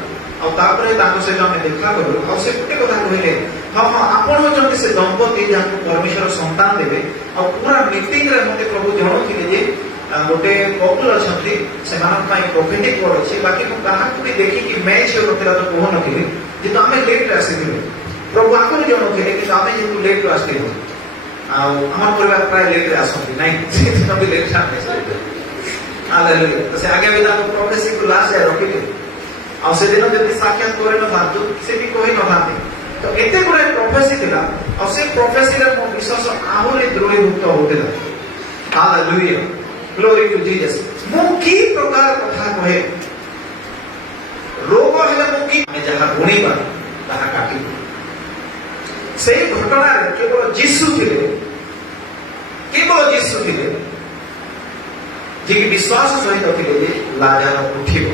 आ तापरे तांको से हम देखा करू आ से गुटे कथा कहले हां हां आपण होचंती से दंपति जाको परमेश्वर संतान देबे आ पूरा मीटिंग रे मते प्रभु जणोथिले जे गोटे कपल अछंती से मान पाई प्रोफेटिक वर्ड अछि बाकी को कहा को देखि कि मैच हो नथिला तो कोह नथिले जे तो हमें लेट रे आसीथिले प्रभु आको जणोथिले कि हमें जे लेट रे आसीथिले आ हमर परिवार प्राय लेट रे आसंती नै से तो भी लेट आते हालेलुया तो से आगे विदा को प्रोफेसी को लास्ट है रखिले आ से दिन जति साक्षात करे न थांतु से भी कोई न थांते तो एते गुडे प्रोफेसी थिला आ से प्रोफेसी रे मो विश्वास आहुरी दृढ़ीभूत होतेला हालेलुया ग्लोरी टू जीसस मु की प्रकार कथा कहे रोग हेले मु की ଆମେ ଯାହା ଗୁଣିବା ତାହା କାଟିବୁ ସେଇ ଘଟଣାରେ କେବଳ ଯୀଶୁ ଥିଲେ ଯେ କି ବିଶ୍ୱାସ ସହିତ ଥିଲେ ଯେ ଲାଜାର ଉଠିବ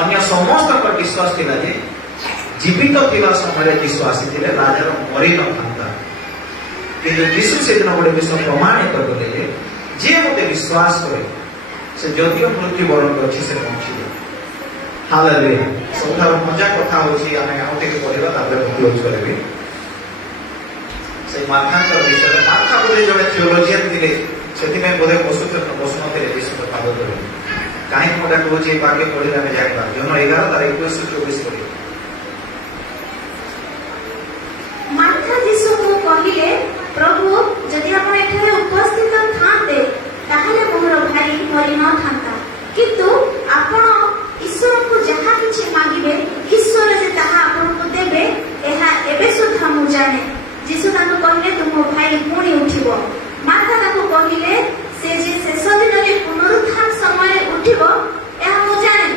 ଅନ୍ୟ ସମସ୍ତଙ୍କ ବିଶ୍ୱାସ ଥିଲା ଯେ ଜୀବିତ ଥିବା ସମୟରେ ଯୀଶୁ ଆସିଥିଲେ ଲାଜାର ମରି ନଥାନ୍ତା କିନ୍ତୁ ଯୀଶୁ ସେଦିନ ଗୋଟେ ବିଷୟ ପ୍ରମାଣିତ କଲେ ଯେ ଯିଏ ମୋତେ ବିଶ୍ୱାସ କରେ से जदियो मृत्युवरण करछि से बंचिबो हालेलुया सबठार मजा कथा होछि आमे आउटे के पढिबा तापर क्लोज करबी से मार्था विषय मार्था बोले जब थियोलॉजियन दिले सेति में बोले बसुमती विषय पाद करे काहे मोटा कहूछि बाकी पढिला में जानिबा जनो 11 तारिख 21-24 पढि मार्था यीशु को कहिले प्रभु यदि आपण एठारे उपस्थित थांते ताहले मोर भाई मरि न थांता किंतु आपण ईश्वर को जहा किछि मांगिबे ईश्वर जे ताहा आपण को देबे एहा एबे सुद्धा मु जाने यीशु ताको कहिले तुम भाई पुणी उठिबो मार्था ताको कहिले से जे शेष दिन रे पुनरुत्थान समय उठिबो एहा मु जाने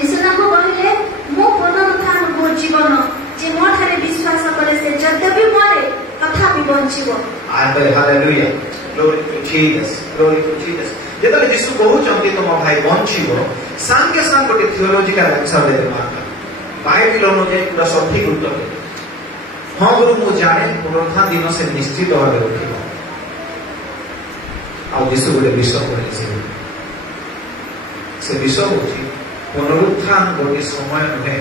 यीशु ताको कहिले मो पुनरुत्थान मो जीवन जे मो ठारे विश्वास करे से यद्यपि मरे तथापि बंचिबो hallelujah glory to Jesus glory to Jesus जेतले यीशु कहउचंती तुम भाई बंचिबो सांगे सांग गोटे थियोलॉजिकल आंसर दे मार्था बाइबल अनुसार पूरा सठिक उत्तर हाँ गुरु मु जाने पुनरुत्थान दिन से निश्चित भाव उठिबो आ यीशु गोटे विषय कहले से विषय होची पुनरुत्थान गोटे समय नुहे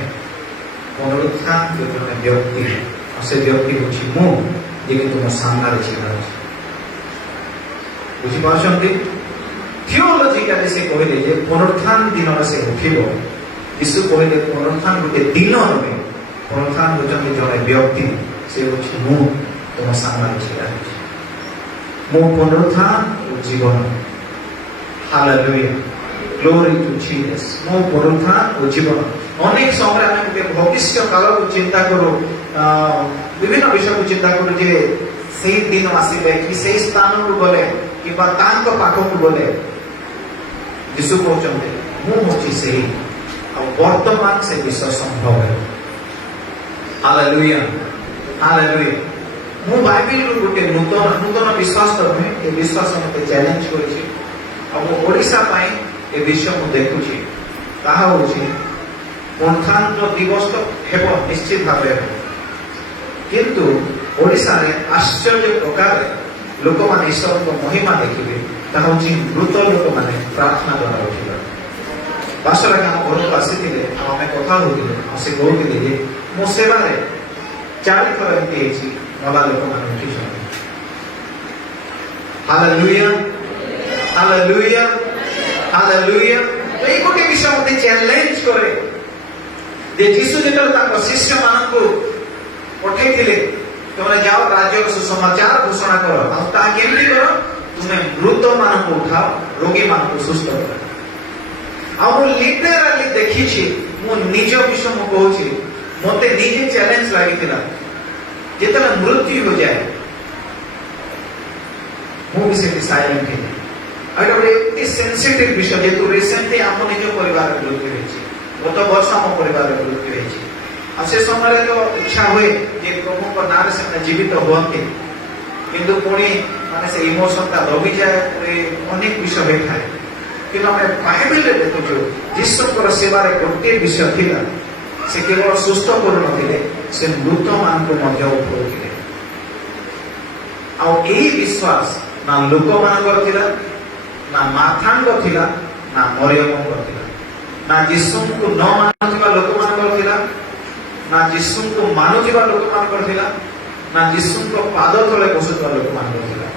पुनरुत्थान गोटे व्यक्ति आ से व्यक्ति होची मु जे कि तुम सामने छिड़ा अछि बुझी पाछंती थियोलॉजिकली से कहले जे पुनरुत्थान दिन से उठिबो यीशु कहले पुनरुत्थान गोटे दिन नुहे पुनरुत्थान होचंती जने व्यक्ति से होची मु तुम सामने छिड़ा अछि मो पुनरुत्थान और जीवन हालेलुया ग्लोरी टू जीसस मो पुनरुत्थान और जीवन अनेक समय आमे गोटे भविष्य काल को चिंता करू विभिन्न विषय को चिंता करू जे सेही दिन आसीबे कि सेही स्थान को गले कि बा तांक पाखो को गले यीशु कहउचंते मु होची सेही और वर्तमान से विश्व संभव है हालेलुया हालेलुया मु बाइबल गोटे नूतन विश्वास करमे ए विश्वास मते चैलेंज करिछि आ मु ओडिसा पाई ए विषय मु देखुछि ताहा होछि पुनरुत्थान दिवस तो हेबो निश्चित भाबे किंतु ओडिसा रे आश्चर्य प्रकार लोक माने ईश्वर को महिमा देखिबे ताहा होछि मृत लोक माने प्रार्थना द्वारा उठिबा पास्टर का घर को आसीथिले हमें कथा होतिले से कहउतिले जे मो सेवा रे 4 थर एंती हेछि नला लोक माने उठिछन हालेलुया हालेलुया हालेलुया तो एक गोटे विषय मते चैलेंज करे जे यीशु जेतल ताको शिष्य मान को पठैथिले तुमे जाओ राज्य को सुसमाचार घोषणा करो आ ता केमती करो तुमे मृत मान को उठाओ रोगी मान को सुस्थ करो आ मु लिटरली देखिछि मु निज विषय मु कहूछि मते निजे चैलेंज लागितिला जेतला मृत्यु हो जाए मु भी से साइलेंट है अगर एक सेंसिटिव विषय जे तो रिसेंटली हम निज परिवार में मृत्यु होछि गत वर्ष हम परिवार में मृत्यु होछि आ से समय तो इच्छा हुए जे प्रभु को नाम से जीवित होते किंतु पुणी माने से इमोशन का रवि जाए अनेक विषय होता है किंतु हमें बाइबल रे देखो यीशु को सेवा रे गोटे विषय थिला से केवल सुस्थ करू नथिले से मृत मान को मध्य उठौथिले आ एही विश्वास ना लोक मानकर थिला ना माथांग थिला ना मरियम थिला ना यीशु को न मानुथिबा लोक मानकर थिला ना यीशु को मानुथिबा लोक मानकर थिला ना यीशु को पाद तले बसुथिबा लोक मानकर थिला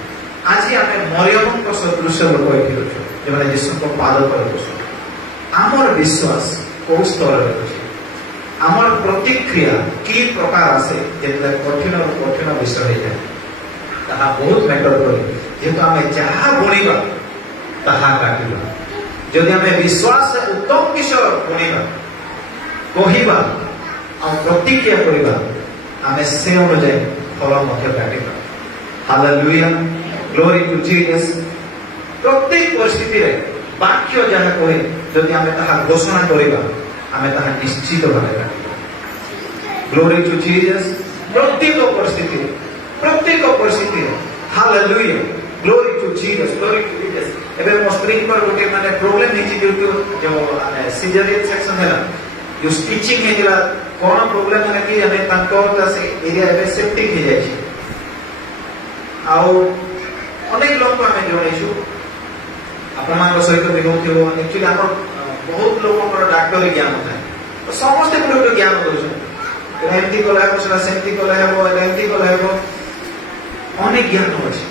आज आमे मरियम को सदृश लोक एठी अछु जेमाने यीशु को पाद तले बसु हमर विश्वास को स्तर रे अछि हमर प्रतिक्रिया की प्रकार आसे जेतले कठिन विषय है जाय ताहा बहुत मैटर करे जेतो आमे जहा बुणीबा ताहा काटिबा जदि हमें विश्वास से उत्तम विषय बुणीबा कहिबा आ प्रतिक्रिया करिबा हमें से अनुसार फल मध्य काटिबा हालेलुया ग्लोरी टू जीसस प्रत्येक परिस्थिति रे वाक्य जहा कहे जदि हमें ताहा घोषणा करिबा हमें ताहा निश्चित भावे काटिबा ग्लोरी टू जीसस प्रत्येक परिस्थिति रे hallelujah glory to Jesus glory to Jesus एबे मो स्क्रीन पर गोटे माने प्रॉब्लम हिची ड्यू टू जो सिजरियन सेक्शन है जो स्टिचिंग है जला कोन प्रॉब्लम है कि हमें तांको से एरिया एबे सेप्टिक हो जाय छै आ अनेक लोक हमें जोड़े छु ଆପଣମାନଙ୍କ ସହିତ ବି ହେଉଥିବ ଆକ୍ଚୁଆଲି ଆମର ବହୁତ ଲୋକଙ୍କର ଡାକ୍ତରୀ ଜ୍ଞାନ ଥାଏ ତ ସମସ୍ତେ ଗୋଟେ ଗୋଟେ ଜ୍ଞାନ ଦେଉଛନ୍ତି ଏଇଟା ଏମିତି କଲେ ହେବ ସେଟା ସେମିତି କଲେ ହେବ ଏଇଟା ଏମିତି କଲେ ହେବ ଅନେକ ଜ୍ଞାନ ଅଛି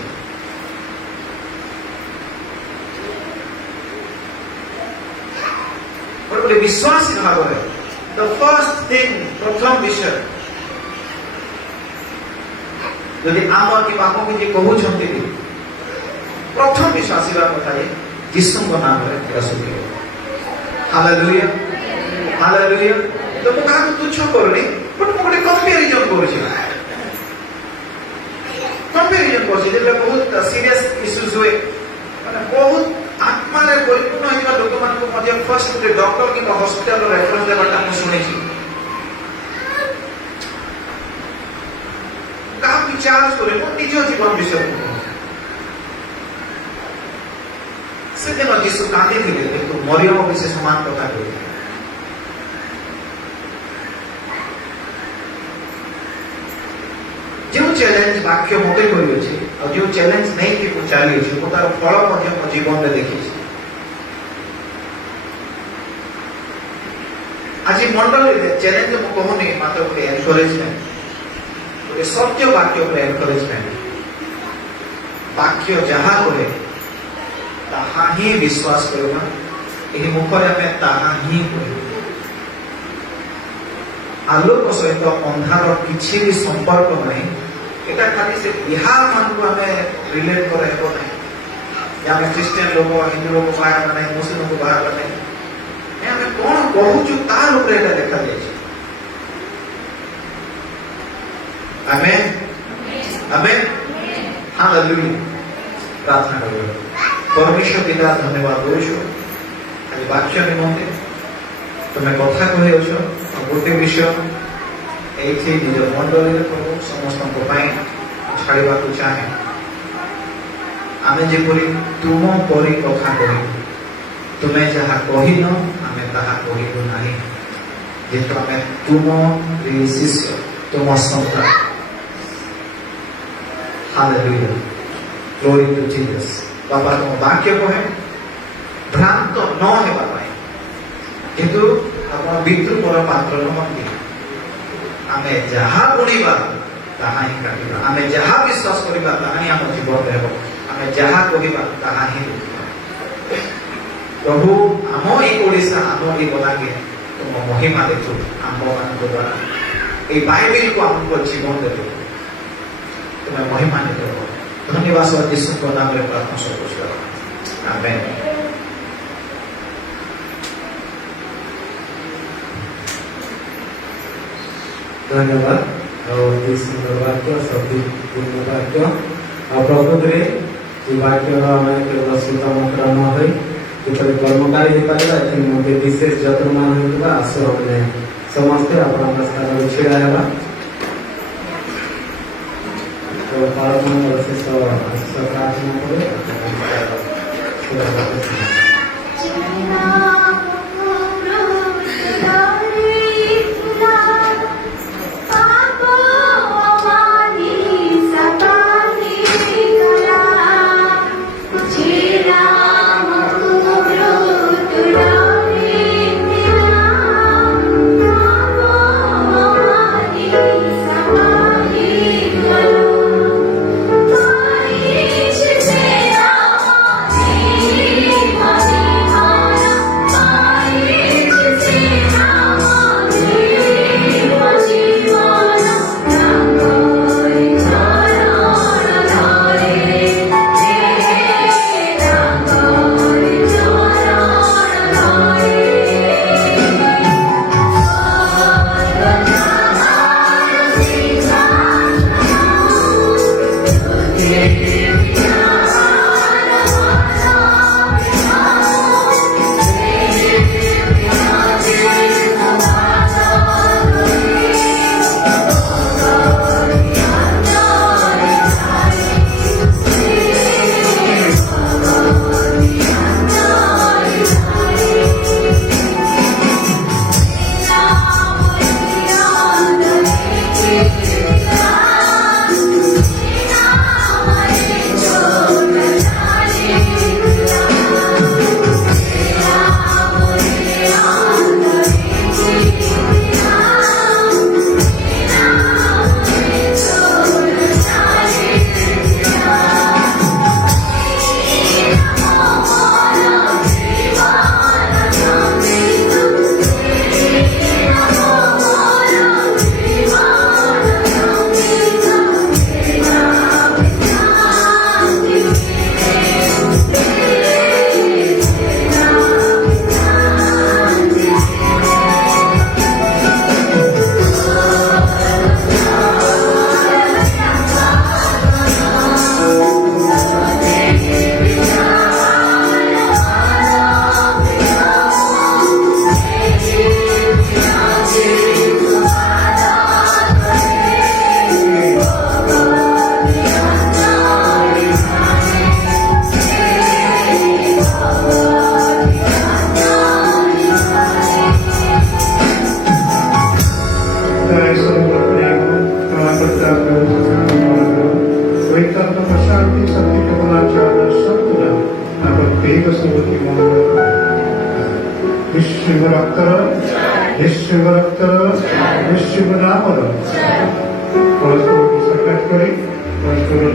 ଗୋଟେ ବିଶ୍ୱାସୀ ଭାବରେ ଦ ଫର୍ଷ୍ଟ ଥିଙ୍ଗ ପ୍ରଥମ ବିଷୟ ଯଦି ଆମ କିମ୍ବା ଆମକୁ ଯିଏ କହୁଛନ୍ତି ବି ପ୍ରଥମ ବିଷୟ ଆସିବା କଥା ଯୀଶୁଙ୍କ ନାମରେ ଏଇଟା ଶୁଣିବ ହାଲେଲୁୟା ହାଲେଲୁୟା ତ ମୁଁ କାହାକୁ ତୁଚ୍ଛ କରୁନି ବଟ୍ ମୁଁ ଗୋଟେ କମ୍ପାରିଜନ କରୁଛି ଯେତେବେଳେ ବହୁତ ସିରିୟସ୍ ଇସ୍ୟୁଜ ହୁଏ ମାନେ ବହୁତ ଆତ୍ମାରେ ପରିପୂର୍ଣ୍ଣ ହେଇଥିବା ଲୋକମାନଙ୍କୁ ମଧ୍ୟ ଫର୍ଷ୍ଟ ଗୋଟେ ଡକ୍ଟର କିମ୍ବା ହସ୍ପିଟାଲର ରେଫରେନ୍ସ ଦେବାଟା ମୁଁ ଶୁଣିଛି କାହାକୁ ଚାର୍ଜ କରେ ମୋ ନିଜ ଜୀବନ ବିଷୟରେ ସେଦିନ ଯୀଶୁ କାନ୍ଦିଥିଲେ କିନ୍ତୁ ମରିୟମ ବି ସେ ସମାନ କଥା କହିଥିଲେ ଯେଉଁ ଚ୍ୟାଲେଞ୍ଜ ବାକ୍ୟ ମୋତେ କରିଅଛି ଆଉ ଯେଉଁ ଚ୍ୟାଲେଞ୍ଜ ନେଇକି ମୁଁ ଚାଲିଅଛି ମୁଁ ତାର ଫଳ ମଧ୍ୟ ମୋ ଜୀବନରେ ଦେଖିଛି ଆଜି ମଣ୍ଡଳୀରେ ଚ୍ୟାଲେଞ୍ଜ ମୁଁ କହୁନି ମାତ୍ର ଗୋଟେ ଏନକରେଜମେଣ୍ଟ ଗୋଟେ ସତ୍ୟ ବାକ୍ୟ ଉପରେ ଏନକରେଜମେଣ୍ଟ ବାକ୍ୟ ଯାହା କରେ ତାହା ହିଁ ବିଶ୍ୱାସ କରିବା ଏହି ମୁଖରେ ଆମେ ତାହା ହିଁ କହିବୁ ଆଲୋକ ସହିତ ଅନ୍ଧାର କିଛି ବି ସମ୍ପର୍କ ନାହିଁ এটা ଖାଲି ସେ ବିହାର ମାନଙ୍କୁ ଆମେ ରିଲେଟ କରାଇବ ନାହିଁ ଯେ ଆମେ ଖ୍ରୀଷ୍ଟିଆନ ଲୋକ ହିନ୍ଦୁ ଲୋକ ବାହାରିବା ନାହିଁ ମୁସଲିମ ଲୋକ ବାହାରିବା ନାହିଁ ଆମେ କଣ କହୁଛୁ ତାର ଉପରେ ଏଇଟା ଦେଖାଯାଇଛି ଆମେନ୍ ଆମେନ୍ ହାଲେଲୁୟା ପ୍ରାର୍ଥନା କରିବା परमेश्वर पिता धन्यवाद देउछु आज वाक्य निमंते तुम कथा कहउछ गोटे विषय एथि निज मंडली प्रभु समस्त छाड़वा चाहे आमे जेपरी तुम परी कथा करी तुम्हें जहाँ कहन आमे ताहा कहबु नाही जेतु आमे तुम शिष्य तुम संतान हालेलुया ग्लोरी टू जीसस बाबा तुम वाक्य कहे भ्रांत न हेबा पाए किंतु आपण विद्रुपर पात्र नहंती आमे जहाँ बुणीबा ताहा ही काटिबा आमे जहाँ विश्वास करिबा ताहा ही हम जीवन हेबो आमे जहाँ कहिबा ताहा ही होइबा प्रभु आम ए ओडिसा आम ए बलांगीर तुम महिमा देखु आम मान द्वारा ए बाइबल को हमको जीवन देबो तुम्हें महिमा देबो धन्यवाद यीशु के नाम में प्रार्थना सब कुछ आमेन धन्यवाद और सुंदर वाक्य शब्दी पूर्ण वाक्य और प्रकृत में वाक्य केवल श्रोता मात्र न हो कर्मकारी हो पारे मत विशेष यत्नमान होगा आस मैंने समस्ते स्थान छिड़ा है तो प्रार्थना शेष प्रार्थना करे पिता ईश्वर प्रेम पवित्रात्मा शांति शक्ति के गुणाचार सत्य आपण बेकसोबती विश्वनामर परस्पर सकट करी परस्पर